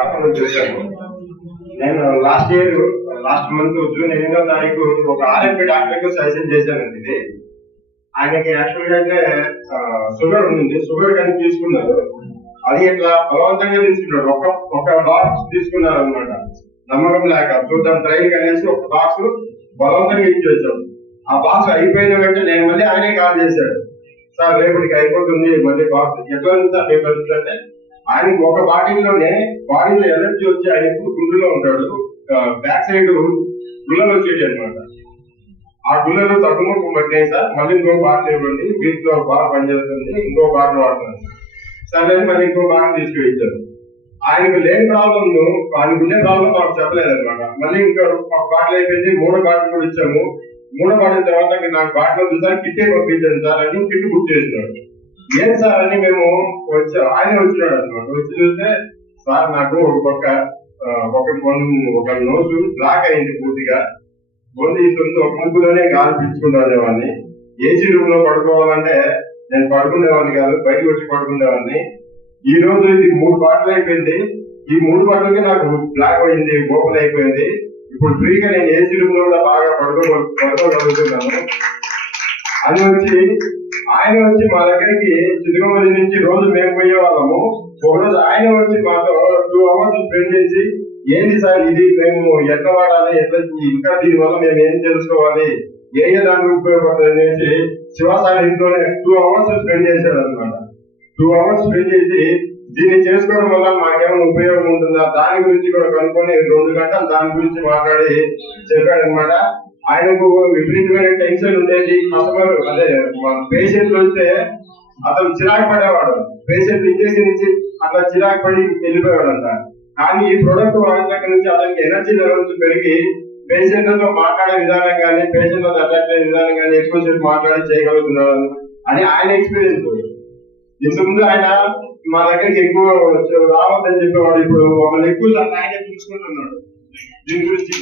కాకుండా చూశాను. నేను లాస్ట్ మంత్ జూన్ 8వ తారీఖు ఒక ఆర్ఎంపీ డాక్టర్ కు సజెషన్ చేశానండి. ఇది ఆయనకి యాక్చువల్ గా అయితే షుగర్ ఉంది, షుగర్ కానీ తీసుకున్నారు. అది ఇట్లా బలవంతంగా తీసుకున్నాడు. ఒక బాక్స్ తీసుకున్నారు అనమాట. నమ్మకం లేక చూద్దాం ట్రైల్ అనేసి ఒక బాక్స్ బలవంతంగా ఇచ్చేసాడు. ఆ బాక్స్ అయిపోయిన వెంటనే నేను మళ్ళీ ఆయనే కాల్ చేశాడు, సార్ రేపటికి అయిపోతుంది మళ్ళీ బాక్స్ ఎట్లా ఉంది సార్ రేపు అంటే, ఆయనకి ఒక బాటిల్లోనే బాడీలో ఎలర్జీ వచ్చి ఆయన ఎప్పుడు గుండెలో ఉంటాడు, బ్యాక్ సైడ్ గుళ్ళలు వచ్చేటి అనమాట. ఆ గుళ్ళలు తగ్గుముఖం పట్టినాయి సార్, మళ్ళీ ఇంకో బాటిల్ ఇవ్వండి, వీటిలో బాగా పనిచేస్తుంది, ఇంకో బాటిల్ వాడుతున్నాను. సరే మళ్ళీ ఇంకో బాటిల్ తీసుకువచ్చారు. ఆయనకు లేని ప్రాబ్లం, ఆయనకు ఉండే ప్రాబ్లం మాకు చెప్పలేదు అనమాట. మళ్ళీ ఇంకా ఒక బాటిల్ అయిపోయింది, 3వ బాటిల్ కూడా ఇచ్చాము. 3వ బాటిల్ తర్వాత నాకు బాటిల్ ఉంది సార్, కిట్టే పంపించాను సార్ అని కిట్ బుక్ చేసినాడు. ఏం సార్ అని మేము ఆయన వచ్చినాడు అనమాట. వచ్చి చూస్తే సార్ నాకు ఒక నోసు బ్లాక్ అయింది పూర్తిగా, బొంది ఒక ముగ్గులోనే గాలి పీల్చుకుంటానేవాడిని. ఏసీ రూమ్ లో పడుకోవాలంటే నేను పడుకునేవాడిని కాదు, బయటకు వచ్చి పడుకునేవాడిని. ఈ రోజు ఇది 3 బాటిల్ అయిపోయింది. ఈ 3 బాటిల్కి నాకు బ్లాక్ అయింది, ఓపెన్ అయిపోయింది. ఇప్పుడు ఫ్రీగా నేను ఏసీ రూమ్ లో కూడా బాగా పడుకోగలుగుతున్నాను. అది వచ్చి ఆయన వచ్చి మా దగ్గరికి చిత్తూరు నుంచి రోజు మేము పోయే వాళ్ళము. ఒకరోజు ఆయన వచ్చి మాతో 2 hours స్పెండ్ చేసి, ఏంటి సార్ ఇది, మేము ఎట్లా వాడాలి, ఎట్లా ఇంకా దీనివల్ల మేము ఏం తెలుసుకోవాలి, ఏ దానికి ఉపయోగపడుతుంది అనేసి శివసాయి ఇంట్లోనే 2 hours స్పెండ్ చేశాడు అనమాట. 2 hours స్పెండ్ చేసి దీన్ని చేసుకోవడం వల్ల మాకేమైనా ఉపయోగం ఉంటుందా దాని గురించి కూడా కనుక్కొని 2 గంటలు దాని గురించి మాట్లాడి చెప్పాడు అనమాట. ఆయనకు విపరీతమైన టెన్షన్ ఉండేది. కస్టమర్ అదే పేషెంట్లు వస్తే అతను చిరాకు పడేవాడు, పేషెంట్ ఇంజక్షన్ ఇచ్చి అట్లా చిరాకు పడి వెళ్ళిపోయాడు అంట. కానీ ఈ ప్రొడక్ట్ వాడిన దగ్గర నుంచి అతనికి ఎనర్జీ లెవెల్స్ పెరిగి పేషెంట్లతో మాట్లాడే విధానం కానీ, పేషెంట్లతో అటాక్ అయ్యే విధానం కానీ ఎక్కువసేపు మాట్లాడి చేయగలుగుతున్నాడు అని ఆయన ఎక్స్పీరియన్స్. ఇంతకుముందు ఆయన మా దగ్గరికి ఎక్కువ రావద్దని చెప్పేవాడు, ఇప్పుడు మమ్మల్ని ఎక్కువ ఆయన చూసుకుంటున్నాడు. దీని గురించి